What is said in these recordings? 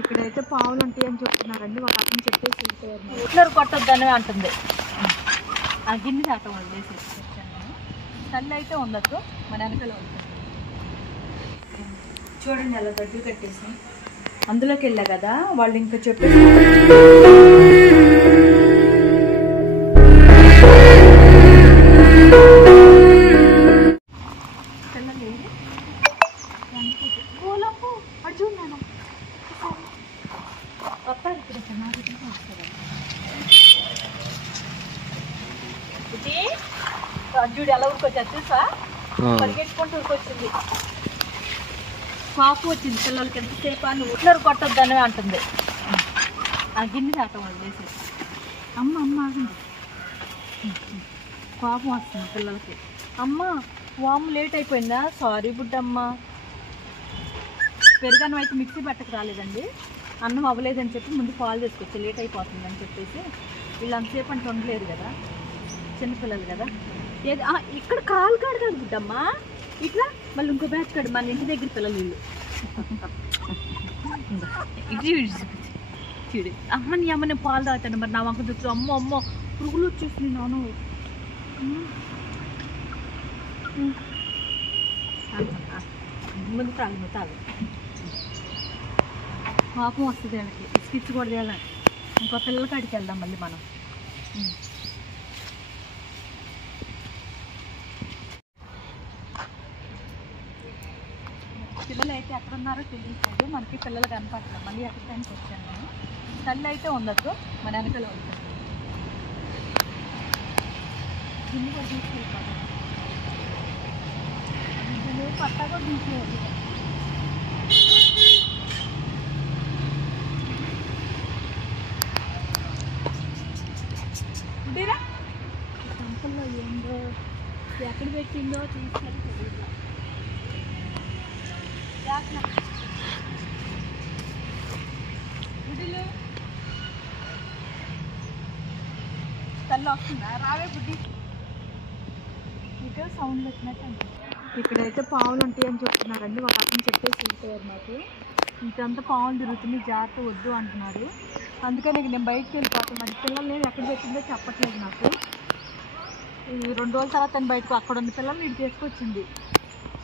ఇక్కడైతే పావులు ఉంటాయని చెప్తున్నారండి. ఒక అతను చెప్పేసి వెళ్ళిపోయారు. హిట్లర్ కొట్టొద్దని అంటుంది. ఆ గిన్నె శాతం వదిలేసి వచ్చాను. తల్లి అయితే ఉండొచ్చు, మన వెనకాల ఉంటుంది. చూడండి అలా దగ్గర కట్టేసి అందులోకి వెళ్ళా కదా, వాళ్ళు ఇంకా చెప్పేసి అర్జుడు ఎలా ఊరుకొచ్చా చూసా, పరిగెట్టుకుంటూ ఊరుకొచ్చింది. పాపు వచ్చింది పిల్లలకి ఎంతసేపు అని హిట్లర్ కొట్టొద్దని అంటుంది. ఆ గిన్నె శాతం వదిలేసి అమ్మ పాపం వస్తుంది పిల్లలకి. అమ్మ వాము లేట్ అయిపోయిందా, సారీ బుడ్డమ్మ. పెరుగన్నం అయితే మిక్సీ పట్టకు రాలేదండి, అన్నం అవ్వలేదని చెప్పి ముందు పాలు తీసుకొచ్చి లేట్ అయిపోతుందని చెప్పేసి. వీళ్ళు అంతసేపు అంటే ఉండలేరు కదా, చిన్నపిల్లలు కదా. ఏది ఇక్కడ కాలు కాడు కాదు బుడ్డమ్మ, ఇట్లా మళ్ళీ ఇంకో బ్యాచ్ కాడు మన ఇంటి దగ్గర పిల్లలు వీళ్ళు. చూడు అమ్మ నీ అమ్మ నేను పాలు తాగుతాను, మరి నా వంక చూస్తూ అమ్మో పురుగులు వచ్చేసి నాను. ముందు తాగు పాపం వస్తుంది వాళ్ళకి, ఇసుకిచ్చకూడదు వెళ్ళాలి. ఇంకో పిల్లల కాడికి వెళ్దాం మళ్ళీ మనం. పిల్లలు అయితే ఎక్కడ ఉన్నారో తెలియట్లేదు, మనకి పిల్లలు కనపడలేదు. మళ్ళీ ఎక్కడికైనా వచ్చాను నేను. తల్లి అయితే ఉండొచ్చు, మన వెనకాల ఉంటుంది. గిన్నె కూడా తీసుకెళ్ళిపోతాను, పట్టా కూడా తీసేయాలి. ఉండేరా సంపల్లో ఏందో ఎక్కడ పెట్టిందో తీసుకెళ్ళి తెలియదు. తల్లి వస్తుందా, రావే బుడ్డి. ఇక సౌండ్ వచ్చినట్టు అంటే ఇక్కడైతే పావులు ఉంటాయని చెప్తున్నారండి. ఒక అతను చెప్పేసి వెళ్ళిపోయారు. మాకు ఇంకంతా పావులు తిరుగుతున్నాయి, జాగ్రత్త వద్దు అంటున్నారు. అందుకని నేను బయటకు వెళ్ళిపోతాను. మరి పిల్లలు నేను ఎక్కడ పెట్టిందో చెప్పట్లేదు నాకు. 2 రోజుల తర్వాత నేను బయటకు అక్కడ ఉన్న పిల్లల్ని ఇటు తీసుకొచ్చింది.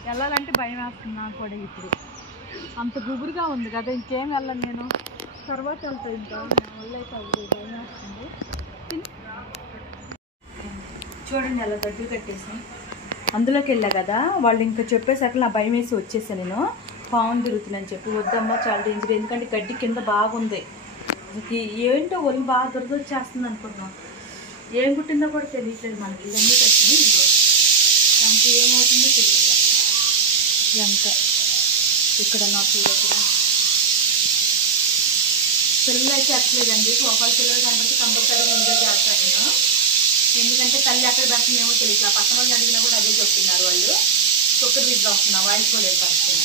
వెళ్ళాలంటే భయం వేస్తుంది నాకు కూడా. ఇప్పుడు అంత గుబురుగా ఉంది కదా, ఇంకేం వెళ్ళను నేను. తర్వాత వెళ్తాను, ఇంకా వల్ల అయితే అది భయం వేస్తుంది. చూడండి అలా దగ్గర కట్టేసి అందులోకి వెళ్ళా కదా, వాళ్ళు ఇంకా చెప్పేసి అట్లా నా భయం వేసి వచ్చేసాను నేను. పావును తిరుగుతుందని చెప్పి వద్దమ్మా చాలా డేంజర్, ఎందుకంటే గడ్డి కింద బాగుంది. ఏంటో ఒళ్ళు బాగా దురదొచ్చేస్తుంది అనుకుంటున్నాం. ఏం కుట్టిందో కూడా తెలియట్లేదు మనకి. ఇవన్నీ కట్టింది ఎంత ఏమవుతుందో తెలియట్లేదు. ఎంత ఇక్కడ నాకు దగ్గర పిల్లలు అయితే ఎక్కలేదండి. ఒకళ్ళ పిల్లలు కనబడితే కంపల్సరీగా ఎంజాయ్ చేస్తాను నేను. ఎందుకంటే తల్లి ఎక్కడ పెడుతుందేమో తెలియట్లేదు. పక్కన వాళ్ళు అడిగినా కూడా అదే చెప్తున్నారు వాళ్ళు. కుక్కర్ వీధిలో వస్తున్నా వాయిస్ కూడా ఏం పడుతుంది.